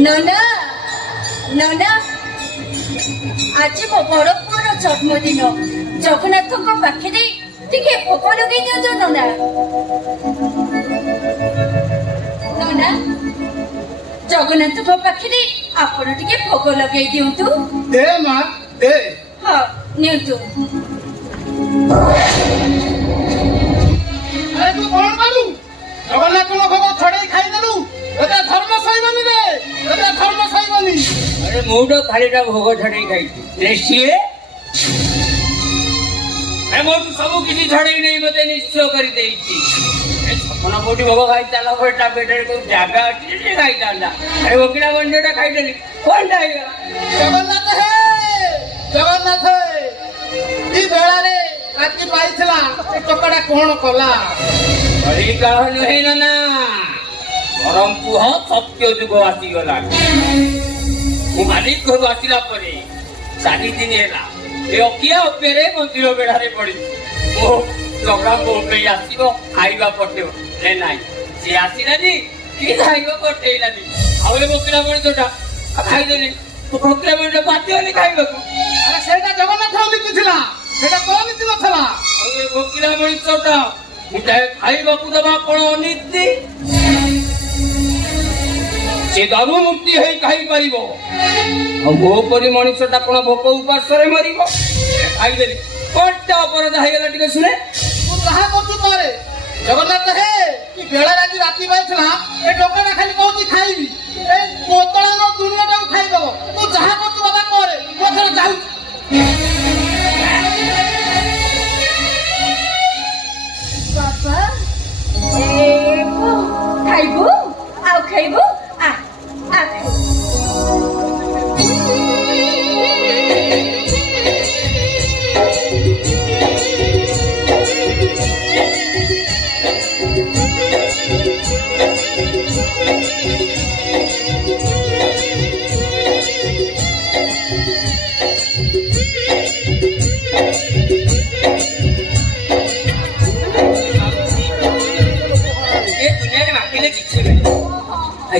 नना नना आज मो बड़ पुअर जन्मदिन जगन्नाथ पाखे टिके भोग लगे दियो नना जगन्नाथ पाखे आपण टिके भोग लगे दिंतु दे मां दे हाँ नियंतु अरे तू कौन बालू जगन्नाथ भोग छड़े खाई देलु एते धर्म सहीबनी रे एते धर्म सहीबनी अरे मुडो खालीटा भोग छड़े खाई रेसिए ए मोर सब किछि छड़े नहीं मते निश्चय करि देइछि ए छपना कोटी भोग खाई ताला फटा पेटर को जागा अछि खाई ताला अरे ओकिना बंडेटा खाई देली कोन डाइगा जगन्नाथ ई बेला रे राति पाइथिला ए टोकड़ा कोन कला अरे कहनु हे ना परम पुह सत्य जुग आसी गला मु मालिक को आसिला परे 4 दिन हेला ए ओकिया ओपेरे मंदिर बेड़ा रे पड़ी ओ लगा बोलके आसीबो खाइबा पटेओ रे नाही जे आसीला नी की खाइबो पटेइला नी आवे बोकिला बण जोटा खाइ देली तो बोकिला बण बाते ओली खाइबो अरे सेटा जगन्नाथ नीति थिला सेटा कोन नीति नथला आवे बोकिला बण जोटा मुटा खाइबा को दबा कोन अनीति से दारू मुक्ति है खाई परिबो हम भो परि मनुष्यटा कोन भोक उपास रे मरिबो खाई देली कोटा अपराध है गला टिके सुने तू कहा करतु करे जगन्नाथ हे कि बेला राति पाइथिला ए टोकड़ा खाली कोती खाइबी ए कोतळा न दुनियाटा खाइ दबो तू जहा करतु बाबा करे मोथर जाऊ बाबा एबो खाइबो आ खाइबो आ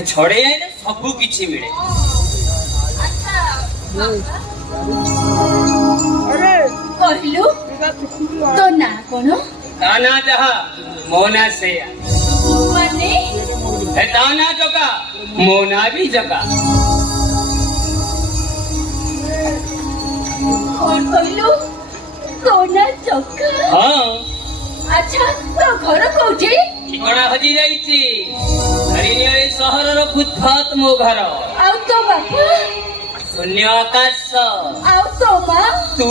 छड़े आइले सबू किछि मिले कहलु तो ना कोनो दाना जहा मोना से माने है दाना जगा मोना भी जगा कौन कहलु कोना चक्का हाँ अच्छा तो घर कोठी ठिकाना हजी जाइछि हरिनिया शहर रो फुटपाथ मो घर आउ तो बापा शून्य आकाश आउ तो मां तू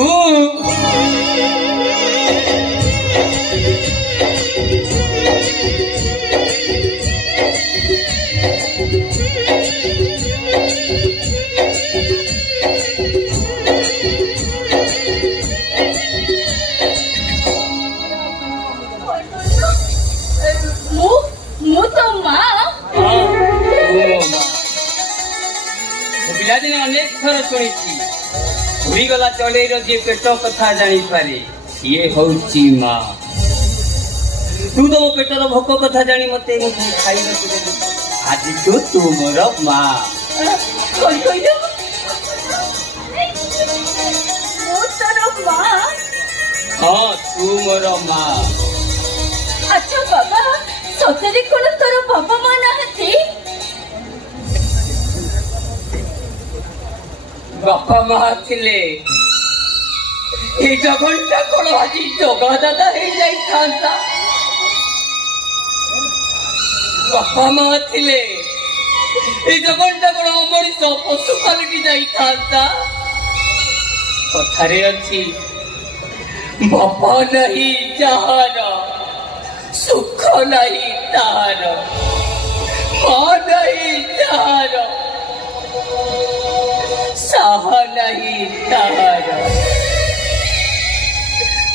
मु तो मां पिलादिन अनेक थर शुणी भूगला चढ़ेर जी पेट कथा जानी पारे सी हूँ माँ तू तो मो पेटर भोक कथा जानी मत खाई आज तो तू मोर माँ हाँ तू मोर माँ अच्छा बाबा सतरे कौन तोर बाबा माँ नहांती बापा माँ थिले ए जगनटा कौन आज जगा दादा हो जाता बापा माँ थिले ए जगनटा कौन मनीष पशु पालटी जाता कथारे अच्छी बापा नहीं जहार सुख नहीं तार माँ नहीं जहार साह नहीं तार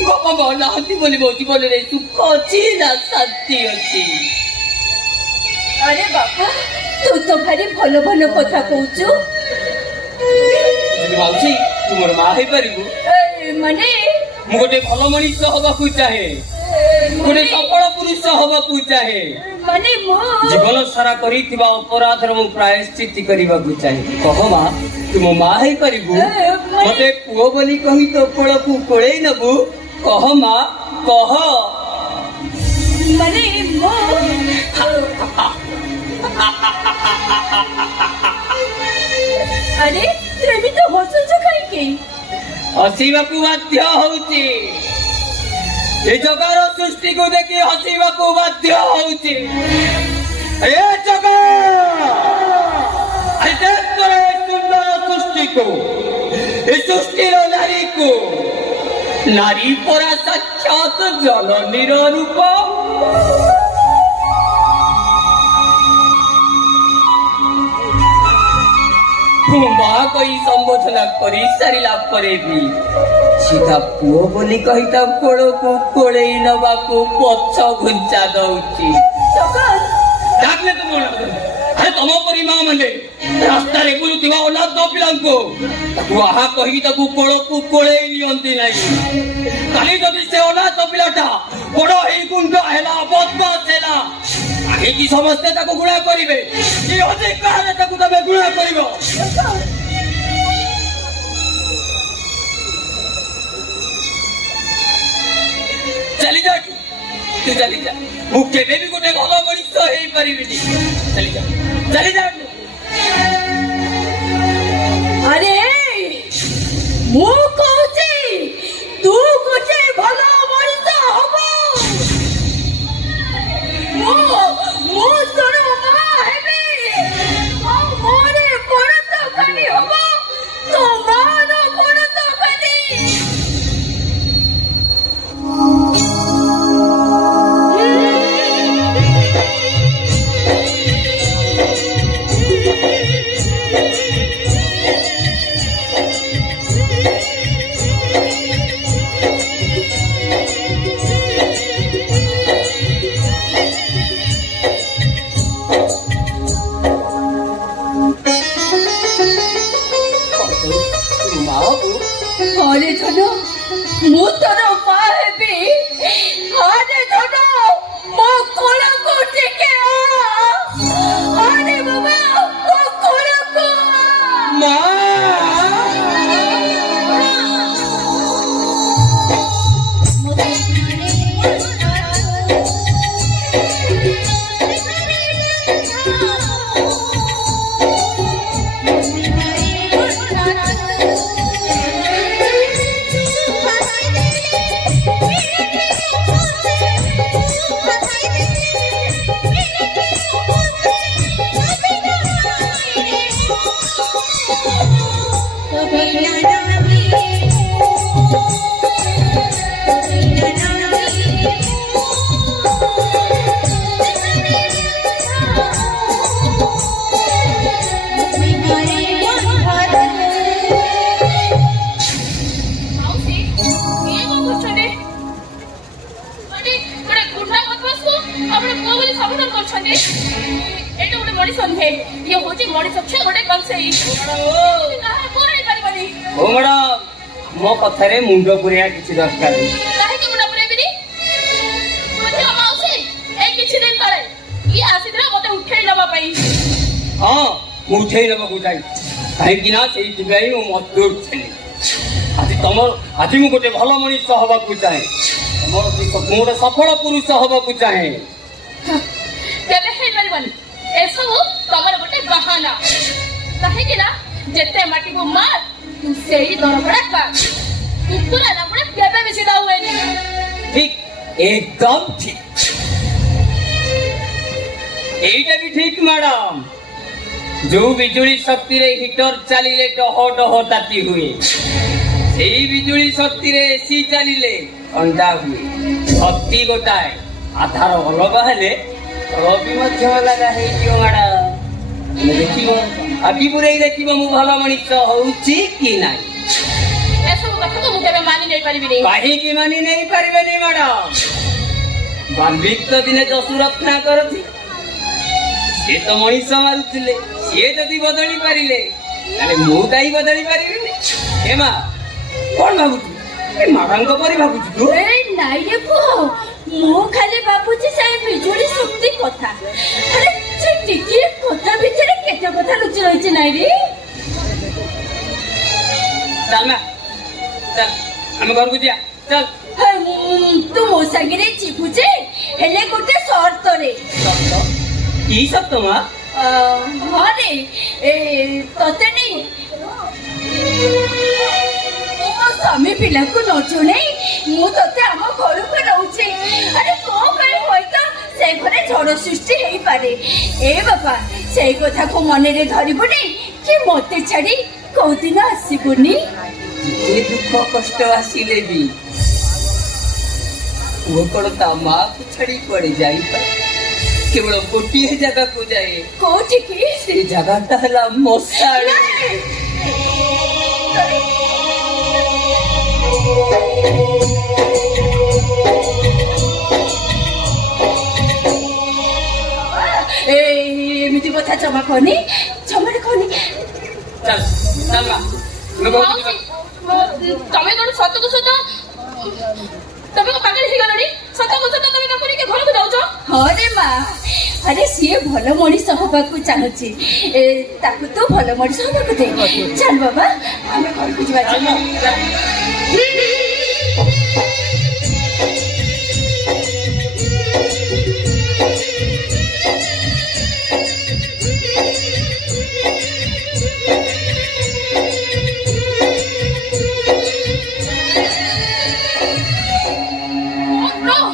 बापा माँ नहांती बोली मो जीवन में सुख अच्छी ना शांति अच्छी अरे बापा तू तो भारी भल भल कथा कहूचु माउसी तू मोर माँ है पारिबु माने मु गोटे भल मनीष हवाकू चाहे गोटे सफल पुरुष हवाकू चाहे माने मो जीवन सारा करिथिबा अपराधर मु प्रायश्चित करबाकू चाहे कह माँ तू मो माँ है पारिबु मते पुओ बोली कहि तो कोळकू कोळेई नबु कह माँ कह माने मो अरे तुम तो हसुच कहीं हसीबाकू बाध्य होउची ए जगार सृष्टि को देखी हसीबाकू बाध्य होउची ए जगा अरे देख तो सुंदर सृष्टि को ए सृष्टि नारी को नारी परा साक्षात जननीर रूप माँ कही संबोधना कर सारा पर भी सीधा पुओ बोली कही कोड़ को कोड़े नवा को पछ घुंचा दौची डाकले तुम अरे तुम परी माँ मैंने रास्ता रे बुलुवा अनाथ पिला आहा कही कोड़ को कोड़े नियंती नहीं काली जदि से अनाथ पिलाटा बड़ ही गुंड है बदमाश है आगे की समस्ते गुणा करेंगे कि अधिकार तुम गुणा कर चली जा तू चली जा मुझे भी गोटे भल मनीष हो पारि चली जा चली जा अरे मु कहूची तू गोटे भल मनीष हम मु तोर मां हेबी मोरे पड़त खाली हम तो मान पड़त खाली अरे धनो मु तोर मां हेबी अरे धनो मो कोल को टिके अरे बाबा मो कोल को मां मो कथारे मुंड पुरिया किछि दरकार काहे के मुंड पुरेबिनी मुझे माउसी ए किछि दिन करे ई आसीद्रा मते उठेई लबा पई हां उठेई लबा को जाई काहे कि ना सेई दिगाई मो मत छेली आज मु गोटे भल मनीष हवा को चाहे मोर सफल पुरुष हवा को चाहे केबे हे परिबनी ए सब तमर गोटे बहाना काहे कि ना जेते माटी को मार तू सेही दरबड़ा का कुकुरा ना पड़े केबे बेसी दाऊ एनी ठीक एकदम ठीक एटा भी ठीक मैडम जो बिजुली शक्ति रे हीटर चलिले डह डह ताती हुए सेही बिजुली शक्ति रे एसी चलिले ठंडा हुए शक्ति गोटाए आधार अलग हेले रवि मध्य लगा है क्यों मैडम देखिबो आखि पुरै देखिबो मु भल मनीष होउची कि नाही ऐसा कथा तो मुझे मानी नहीं पारिबी नहीं काहे कि मानी नहीं पारिबे नहीं मैडम बाल्मीक तो दिने जसुरत्ना करथि से तो मनीष मारुथिले से जदी बदली पारिले ताले मु काई बदली पारिबे हे मा कोन भाबुची ए मारंग परि भाबुची तू ए नाही रे को मु खाली बाबूजी साई बिजुली शक्ति कथा अरे टिकी कथा भितरे केते कथा लुचि रहिछि नाही रे चल ना चल हम घर को जा चल तू मो संगे चिपुचे हेले गोटे शर्त रे की सब तमा हां रे ए तते नहीं स्वामी पिला को नचुने मु तते आम घर को नउचे अरे को कई होय तो से घरे झड़ सृष्टि हेई पारे ए बाबा से कथा को मन रे धरिबुनी कि मते छाड़ी को दिन आसीबुनी ये दुख कष्ट आसिले भी वो कण ता मां को छड़ी पड़ जाई केवल गोटे जगह को जाए कोठी की से जगह तहला मोसाड़ी एमिति कथा जमा कनी जमारे कनी चल चल तमे कोन सत्य को सत्य तमे को पागल ही गलडी सत्य को सत्य तमे काकुनी के घर को जाउ छ अरे मां अरे सीए भलो मनीष होबा को चाहछि ताकू तो भलो मनीष होबा को दे चल बाबा हम घर को जीवा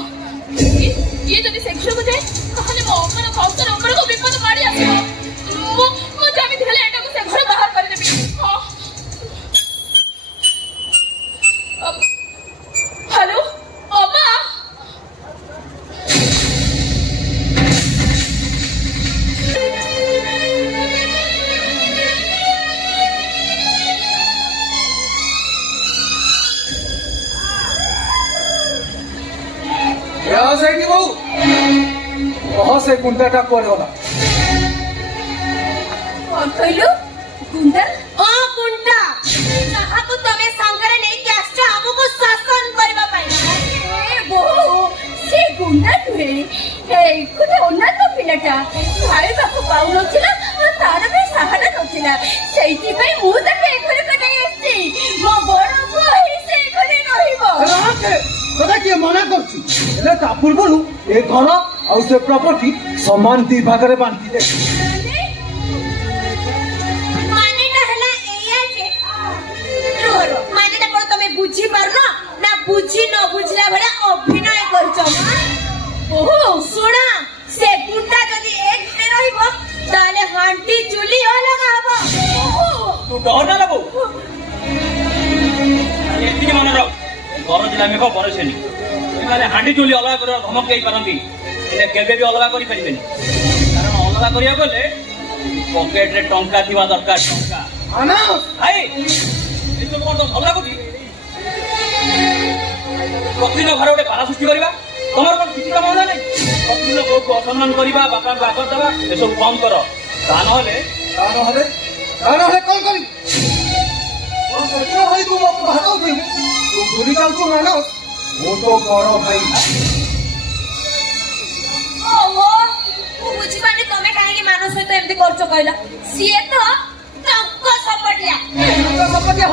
ये जब सेक्शन को जाए कहले मो मन भक्तर ऊपर को विपद मारी आसीबो मो जामी धेले एटा को से घर बाहर कर देबी हेलो अम्मा क्या सेठी बहु कह से गुंडाटा कोड होला और कहलो गुंडा हां गुंडा कहा को तमे संगरे नै के आछो हमको शासन करबा पाई ए बो से गुंडा नुहे ए कोटे ओना तो पिलाटा खाई बाको पाउ नथिला तार भी सहारा नथिला सेठी पई मु तके एखरे को नै आसी मो बड़ भाई से एखरे रहिबो राके कदा के मना करछु एले ता पूर्वरु ए घर आ से प्रॉपर्टी समान दी भागरे बांटी दे माने ना हला एया जे रोरो माने ना को तमे बुझी पारनो ना बुझी न बुझला भला अभिनय करछो ओहो सुना से गुंडा जदी एक ने रहिबो ताले हांटी चुली अलगा हबो तू डर ना लगो एति मन रख घर जिला में को बरसेनी माने हांडी चुली अलगा कर धमक देई परंती ए केबे भी अलगा करि परिबेनी कारण अलगा करिया गले पॉकेट रे टंका थिबा दरकार टंका आना भाई ए तो कोन अलगा करि प्रतिदिन घर गोटे पारा सृष्टि करवा तमर कोन किछि काम होला नै प्रतिदिन को असम्मान करवा बापा को आकर दबा ए सब कम कर ता नहले कौन करी कौन सोचो भाई तुम भागो थे तू भूली जाऊ छु ना वो तो बड़ो भाई ओहो बुझी पानी तमे काहे के मानस सहित एमती करछो कहला सिए तो टंका सपटिया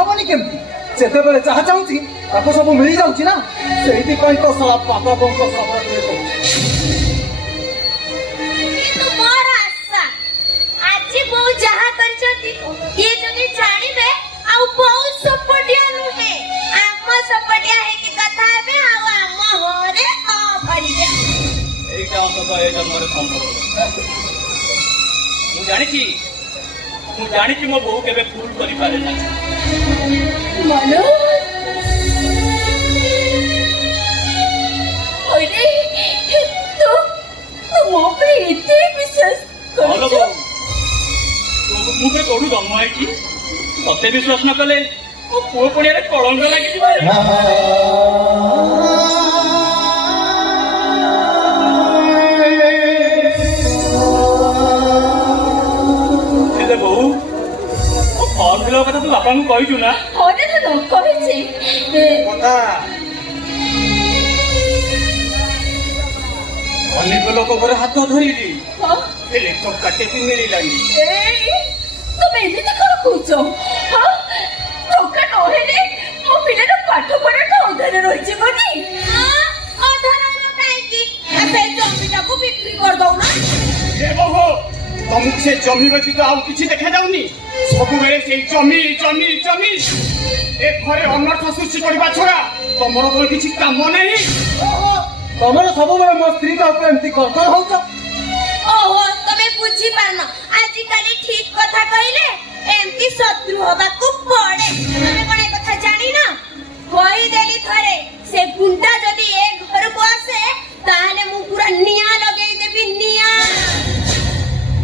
हबनी केमती जेते बेले चाह चाहूची ताको सब मिली जाउची ना सेहिति कहि तो साला पापा बंको सब रे तो किंतु मोर आशा आज बहु जहा करछती ये जदी जानिबे आ बहु सपटिया नुहे आम सपटिया है कि कथा में आ आम होरे आ भरी दे एटा अंत ए जन्मरे संभव मु जानि छी मो बहु केबे फूल करि पारे ना मनो ओरे तू मो पे इते विश्वास हेलो करछो मु के कोडू जन्म है की तते विश्वास न कले ओ पुओ पुणिया रे कलंक लागि दिबा ले बहु ओ फॉर्म फिल कथा तू बापा को कहिजु ना होने तो कहिछि कोता अनेक लोक घर हाथ धरिली हां एले तो काटे भी मिली लागी ए तुम एमिति कर कहछो हां टोका नहेले मो पिलेर पाठ पढा तो अधरे रहि जेबनी हां अधरा न काहे की ए जमीटा को बिक्री कर दऊ ना ए बहु तुमको से जमी व्यतीत आउ किछि देखा जाउनी ସବୁବେଳେ ସେଇ ଜମି ଜମି ଜମି ଏ ଘରେ ଅନର୍ଥ ସୃଷ୍ଟି କରିବା ଛଡା ତମର ତ କିଛି କାମ ନାହିଁ। ତମର ସବୁବେଳେ ମୋ ସ୍ତ୍ରୀ ଉପରେ ଏମିତି କର୍ତ୍ତର ହଉଛ। ଓହୋ ତମେ ବୁଝି ପାରୁନ ଆଜିକାଲି ଠିକ କଥା କହିଲେ ଏମିତି ଶତ୍ରୁ ହବାକୁ ପଡେ। ତମେ କଣ ଏ କଥା ଜାଣିନ? କହିଦେଲି ଥରେ ସେ ଗୁଣ୍ଡା ଯଦି ଏ ଘରକୁ ଆସେ ତାହେଲେ ମୁଁ ପୁରା ନିଆଁ ଲଗେଇଦେବି। ନିଆଁ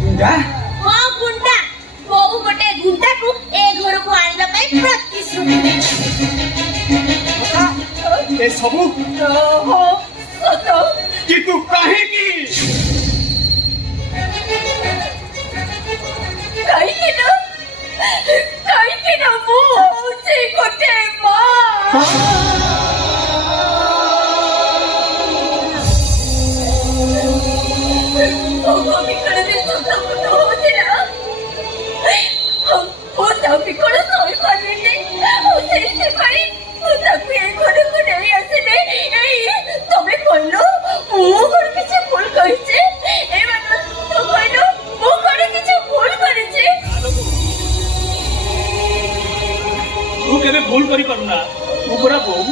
ଗୁଣ୍ଡା? ହଁ ଗୁଣ୍ଡା। ବୋଉ ଗୋଟେ ଗୁଣ୍ଡାକୁ ଏ ଘରକୁ ଆଣିବା ପାଇଁ ପ୍ରତିଶ୍ରୁତି ଦେଇଛି। ଏ ସବୁ କିନ୍ତୁ କାହିଁକି? କାହିଁକି ନା ମୁଁ ହଉଛି ଗୋଟେ ମା। ମୁଁ ତା ବିକଳ ଶୋଇପାରିନି। ସେଇଥିପାଇଁ ମୁଁ ତାକୁ ଏ ଘରକୁ ନେଇ ଆସିଲି। ତମେ କହିଲ ମୁଁ କଣ କିଛି ଭୁଲ କହିଛି? ତୁ କହିଲ ମୁଁ କଣ କିଛି ଭୁଲ କରିଛି? ତୁ କେବେ ଭୁଲ କରିପାରୁନା। ତୁ ପୁରା ବୋଉ।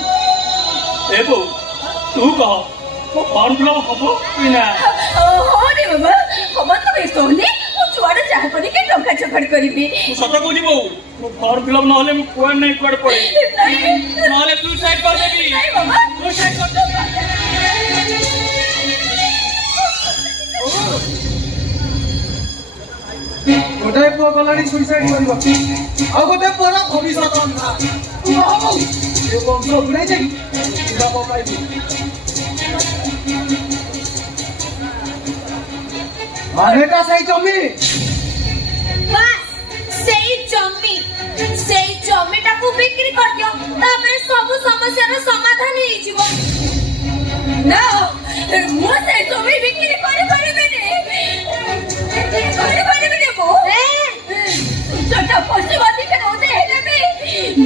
ଏ ବୋଉ ତୁ କହ ମୋ ଫର୍ମ ଫିଲଅପ ହବ କି ନା? ହଁ ରେ ବାବା ହବ। ତ ବ୍ୟସ୍ତ ହଉନି। ମୁଁ ଛୁଆଟା ଚାହା କରିକି ଟଙ୍କା ଚକଡ କରିବି। ମୁଁ ସତ କହୁଛି ବୋଉ ମୋ ଫର୍ମ ଫିଲଅପ ନହେଲେ ମୁଁ କୁଆଡେ ନାହିଁ କୁଆଡେ ପଳେଇବି। ନହେଲେ ସୁଇସାଇଡ କରିଦେବି। ବାବା ସୁଇସାଇଡ କରିଦେବି। ଗୋଟାଏ ପୁଅ ଗଲାଣି ସୁଇସାଇଡ କରିବା ଆଉ ଗୋଟେ ପୁଅର ଭବିଷ୍ୟତ ଅନ୍ଧାର। ଏ ବଂଶ ଉଡ଼ାଇ ଯାଇ ପକାଇବି। ମାନେଟା ସେଇ ଜମି। ବାସ୍ ସେଇ ଜମିଟାକୁ ବିକ୍ରି କରିଦିଅ। ତାପରେ ସବୁ ସମସ୍ୟାର ସମାଧାନ ହେଇଯିବ। ନା ମୁଁ ସେ ଜମି ବିକ୍ରି କରିପାରିବିନି। ସେଟା ପଶୁବାଦୀକା ନଉତେ ହେଲେ ବି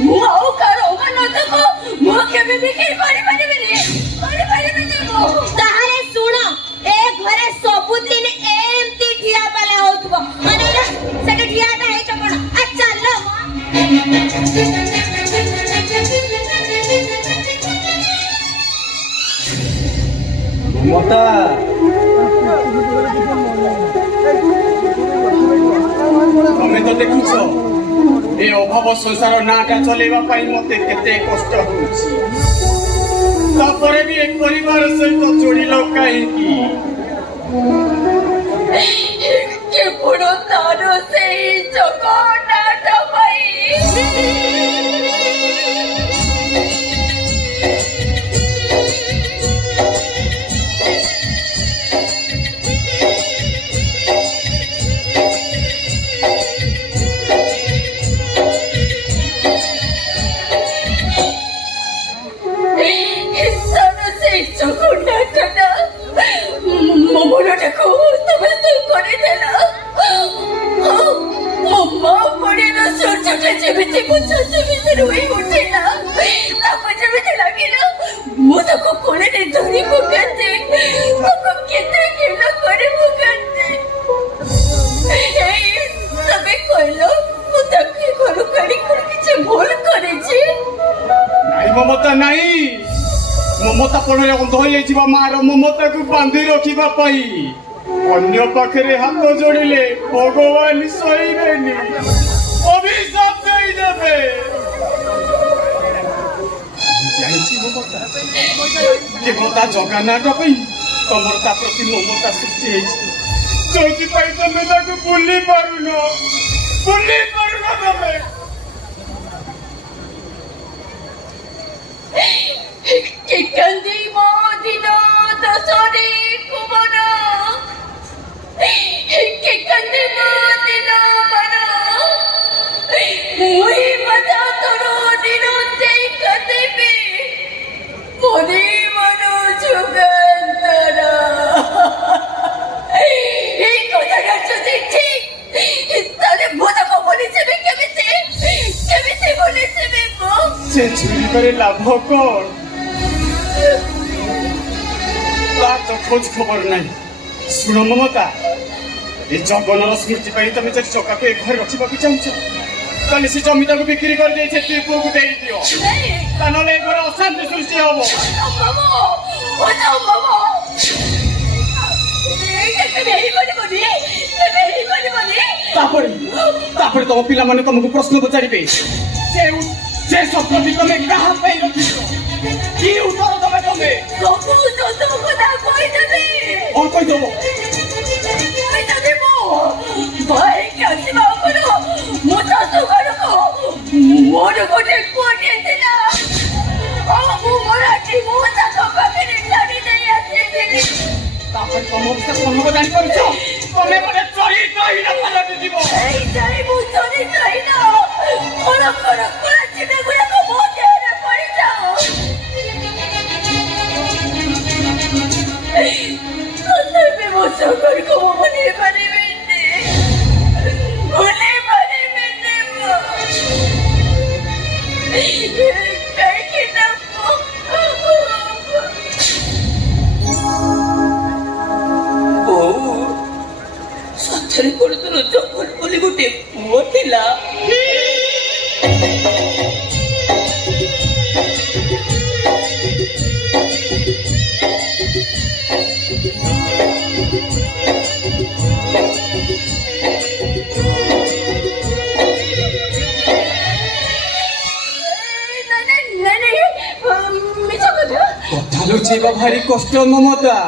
ମୁଁ ଆଉ କାହାର ଅମାନତକୁ ମୁଁ କେବେ ବିକ୍ରି କରିପାରିବିନି। ତାହେଲେ ଶୁଣ ଏ ଘରେ ସବୁଦିନ ଏମିତି ଠିଆ ପାଲା ହଉଥିବ। ମାନେ ସେଠି ଠିଆଟା ହେଇଛ କଣ? ଚାଲ ମମତା ତମେ ତ ଦେଖୁଛ ଏ ଅଭାବ ସଂସାର ନାଁଟା ଚଲେଇବା ପାଇଁ ମତେ କେତେ କଷ୍ଟ ହଉଛି। ତାପରେ ବି ଏ ପରିବାର ସହିତ ଯୋଡ଼ିଲ କାହିଁକି? କେବଳ ତାର ସେଇ ଜଗନ୍ନାଥ ପାଇଁ। ମନଟାକୁ ତମେ କରିଦେଲ। ମୋ ମା ପଡ଼ିଆର ସୂର୍ଯ୍ୟଟା ଯେମିତି ମୋ ଛାତି ଭିତରେ ହୋଇ ଉଠିଲା। ତାକୁ ଯେମିତି ଲାଗିଲା ମୁଁ ତାକୁ କୋଳରେ ଧରି ପକାନ୍ତି। ତାକୁ କେତେ ଗେଲ କରି ପକାନ୍ତି। ତମେ କହିଲ ମୁଁ ତାକୁ ଘରୁ କାଢି କଣ କିଛି ଭୁଲ କରିଛି? ନାଇଁ ମମତା ନାଇଁ। ମମତା ପଣରେ ଅନ୍ଧ ହେଇଯିବା ମାର ମମତାକୁ ବାନ୍ଧି ରଖିବା ପାଇଁ ଅନ୍ୟ ପାଖରେ ହାତ ଯୋଡ଼ିଲେ ଭଗବାନ ସହିବେନି, ଅଭିଶାପ ଦେଇଦେବେ। ଜାଣିଛି ମମତା କେବଳ ତା ଜଗନ୍ନାଥ ପାଇଁ ତମର ତା ପ୍ରତି ମମତା ସୃଷ୍ଟି ହେଇଛି। ଯୋଉଥିପାଇଁ ତମେ ତାକୁ ଭୁଲି ପାରୁନ ତମେ। କାନ୍ଦି ମୋ ଦିନ ଦଶରେ କୁମନ। କାନ୍ଦି ମୋ ଦିନ ମନ। ମୁଇଁ ମଜା ତୋର ଦିନ ଦେଇ କାନ୍ଦିବି ମୋରି ମନ ଯୁଗାନ୍ତର। এই কথাটা যদি ঠিক তাহলে ମୁଁ ତାକୁ বলেছিবি କେମିତି বলেছিবি? ସେ ଚୁରି করে লাভ কর, তার তো খোঁজ খবর নাই। শুনো মমতা, ଏ ଜଗନର ସ୍ମୃତି ପାଇଁ ତମେ ଯଦି ଚକାକୁ ଏ ଘରେ ରଖିବାକୁ ଚାହୁଁଛ ତାହେଲେ ସେ ଜମିଟାକୁ ବିକ୍ରି କରିଦେଇ ସେ ତୁ ପୁଅକୁ ଦେଇଦିଅ ତା ନହେଲେ ଏ ଘରେ ଅଶାନ୍ତି ସୃଷ୍ଟି ହବ। ତାପରେ ତମ ପିଲାମାନେ ତମକୁ ପ୍ରଶ୍ନ ପଚାରିବେ ସେ ଶବ୍ଦଟି ତମେ କାହା ପାଇଁ ରଖିଛ କି ଉତ୍ତର ତମେ ତମେ କହିଦବ ମୋର ଗୋଟେ ପୁଅଟେ ଥିଲା ମୁଁ ମୋର ତାଙ୍କ ପାଖରେ ଛାଡ଼ି ଦେଇ ଆସିଥିଲି। ତାପରେ ତମ ଅବସ୍ଥା କଣ ଜାଣିପାରୁଛ ତମେ ଗୋଟେ ଚରିତ୍ର ହୀନ ପାଲଟିଯିବ। ମୁଁ ଚରିତ୍ର ହୀନ କଣ ଚିଟା ଗୁଡାକ ମୋ ଦେହରେ ପଡ଼ିଯାଉ ତଥାପି ମୋ ସଙ୍କରକୁ ମୁଁ ଭୁଲି ପାରିବିନି କାହିଁକି ନା ସତରେ କଣ ତୋର ଜଙ୍ଗଲ ବୋଲି ଗୋଟେ ପୁଅ ଥିଲା? କଥା ଲୁଚେଇବା ଭାରି କଷ୍ଟ ମମତା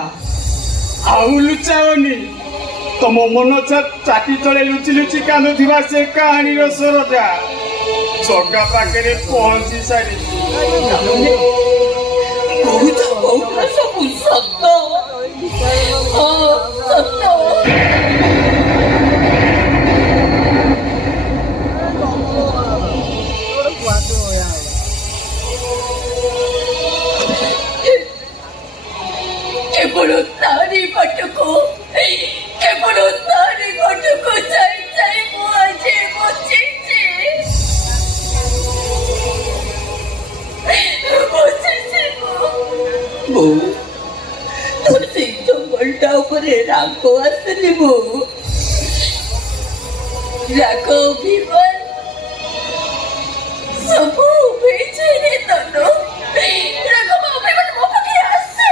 ଆଉ ଲୁଚାଅନି ତମ ମନ ଚାଟି ତଳେ ଲୁଚି ଲୁଚି କାନ୍ଦୁଥିବା ସେ କାହାଣୀର ସ୍ୱରଟା ଜଗା ପାଖରେ ପହଞ୍ଚି ସାରିଛି। ସବୁ ସତ ସତ କେବଳ ତାରି ପଟକୁ ଚାଇ ଚାଇ ମୁଁ ଆଜି ବସିଛି ତୋର ସେଇ ଜଙ୍ଗଲଟା ଉପରେ ରାଗ ଆସିଲି ରାଗ ଅଭିମାନ ସବୁ ବେଚେରେ ତନ ରାଗ ଅଭିମାନ ମୋ ପାଖରେ ଆସେ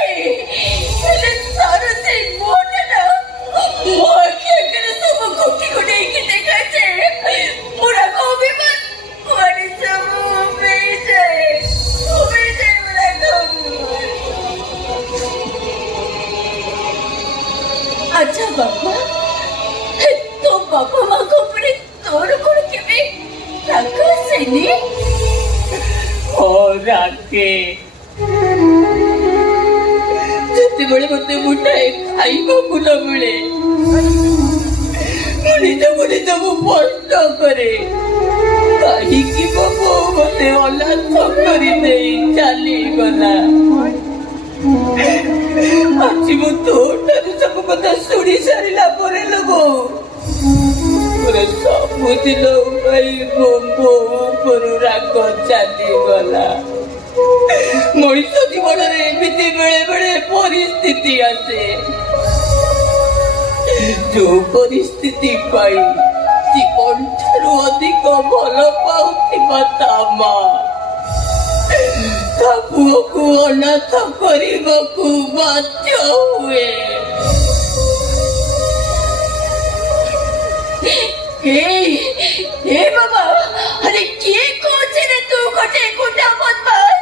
ହେଲେ ତାର ସେଇ ମୁହଁଟା ନା ମୋ ଆଖି ଆଗରେ ସବୁ କୋଟି କୋଟି ଦେଖାଯାଏ ମୋ ରାଗ ଅଭିମାନ କୁଆଡେ ସବୁ ଉଭେଇଯାଏ ମୋ ରାଗ ଆଚ୍ଛା ବାପା ତୋ ବାପା ମାଙ୍କ ଉପରେ ତୋର କଣ କେବେ ରାଗ ଆସେନି? ରାଗେ ଯେତେବେଳେ ମତେ ମୁଠାଏ ଖାଇବାକୁ ନ ମିଳେ ମୁଁ ନିଜକୁ କଷ୍ଟ କରେ କାହିଁକି ମୋ ବୋଉ ମତେ ଅନାଥ କରିଦେଇ ଚାଲିଗଲା। ଆଜି ମୁଁ ତୋଠାରୁ ସବୁ କଥା ଶୁଣି ସାରିଲା ପରେ ସବୁଦିନ ଭାଇ ମୋ ବୋଉ ଉପରୁ ରାଗ ଚାଲିଗଲା। ମଣିଷ ଜୀବନରେ ଏମିତି ବେଳେ ବେଳେ ପରିସ୍ଥିତି ଆସେ ଯୋଉ ପରିସ୍ଥିତି ପାଇଁ ଜୀବନଠାରୁ ଅଧିକ ଭଲ ପାଉଥିବା ତା ମା ତା ପୁଅକୁ ଅନାଥ କରିବାକୁ ବାଧ୍ୟ ହୁଏ। ଏ ବାବା ଆରେ କିଏ କହୁଛି ରେ ତୁ ଗୋଟେ ଗୁଣ୍ଡା ବଦମାସ?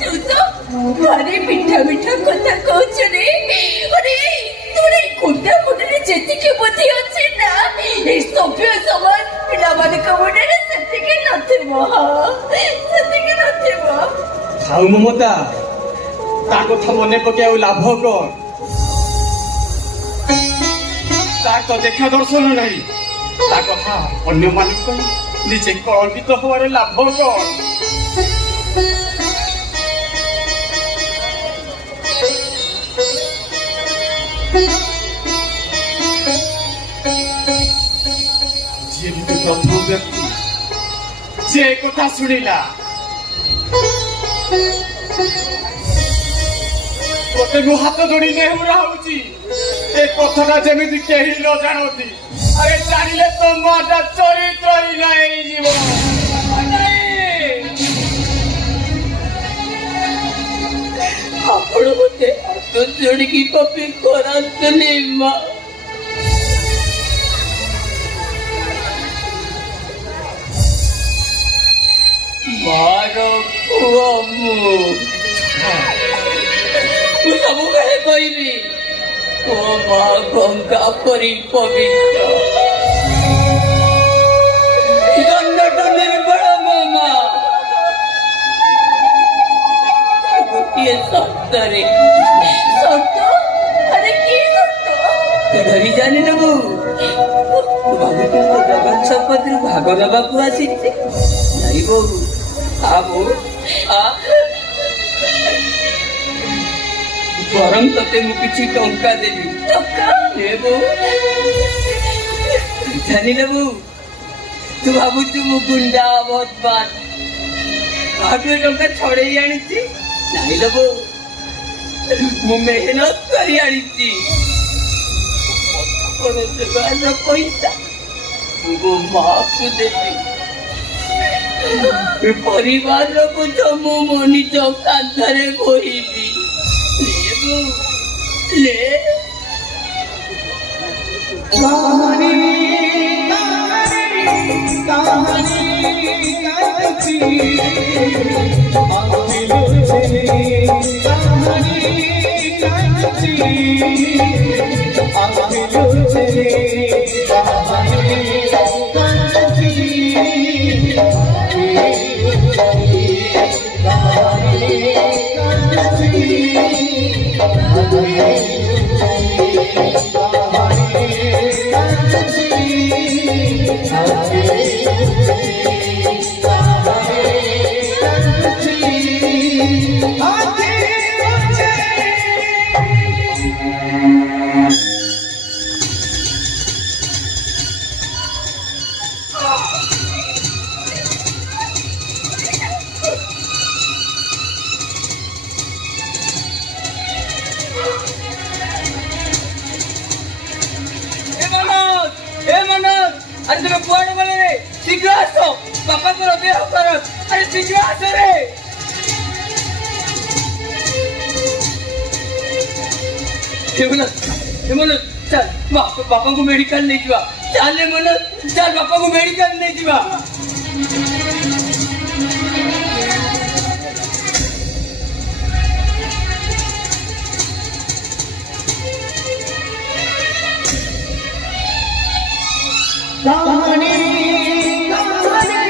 ତୁ ତ ଭାରି ମିଠା ମିଠା କଥା କହୁଛୁ ରେ। ଆରେ ତୋର ଏଇ ଗୁଣ୍ଡା ମୁଣ୍ଡରେ ଯେତିକି ବୁଦ୍ଧି ଅଛି ନା ଏଇ ସଭ୍ୟ ସମାଜ ପିଲାମାନଙ୍କ ମୁଣ୍ଡରେ ସେତିକି ନଥିବ ଥାଉ ମମତା ତା କଥା ମନେ ପକେଇ ଆଉ ଲାଭ କର ତାର ତ ଦେଖା ଦର୍ଶନ ନାହିଁ ତା କଥା ଅନ୍ୟମାନଙ୍କୁ ନିଜେ କଳଙ୍କିତ ହବାର ଲାଭ କର। ଯେମିତି ପ୍ରଥମ ବ୍ୟକ୍ତି ସେ କଥା ଶୁଣିଲା तोते मु हाथ जोड़ी नेहुरा होची ए कथटा जेमिति केही न जानती अरे जानिले तो माटा चरित्र ही नाही जीवन ଆପଣ ମୋତେ ହାତ ଯୋଡ଼ିକି କପି କରାନ୍ତୁନି ମା ମାର ପୁଅ ମୁଁ ସବୁବେଳେ କହିବି ଓ ମା ଗଙ୍ଗା ପରି ପବିତ୍ର ଦଣ୍ଡଟ ନିର୍ମଳ ମୋ ମା ଗୋଟିଏ ସତରେ ସତ ଆରେ କି ସତ ତୁ ଧରି ଜାଣି ନେବୁ ଜଗନ୍ ସମ୍ପତ୍ତିରୁ ଭାଗ ନେବାକୁ ଆସିଛି ନାଇଁ ବୋଉ ବରଂ ତତେ ମୁଁ କିଛି ଟଙ୍କା ଦେବି ଜାଣିନେବୁ ତୁ ଭାବୁଛୁ ମୁଁ ଗୁଣ୍ଡା ବଦମାସ ଭାବିଏ ଟଙ୍କା ଛଡେଇ ଆଣିଛି ନାଇଁ ଦେବୁ ମୁଁ ମେହନତ କରି ଆଣିଛି ରୋଜଗାରର ପଇସା ମୁଁ ମାକୁ ଦେବି ପରିବାର ବୋଝ ମୁଁ ମୋ ନିଜ କାନ୍ଧରେ ବୋହିବି ଲେ अरे तुम्हें कुआड़े बोले रे शीघ्र आसो पापा को देह करो अरे शीघ्र आसो रे हेमंत चल पापा को मेडिकल नहीं जीवा चल हेमंत चल पापा को मेडिकल नहीं जीवा कहानी कहानी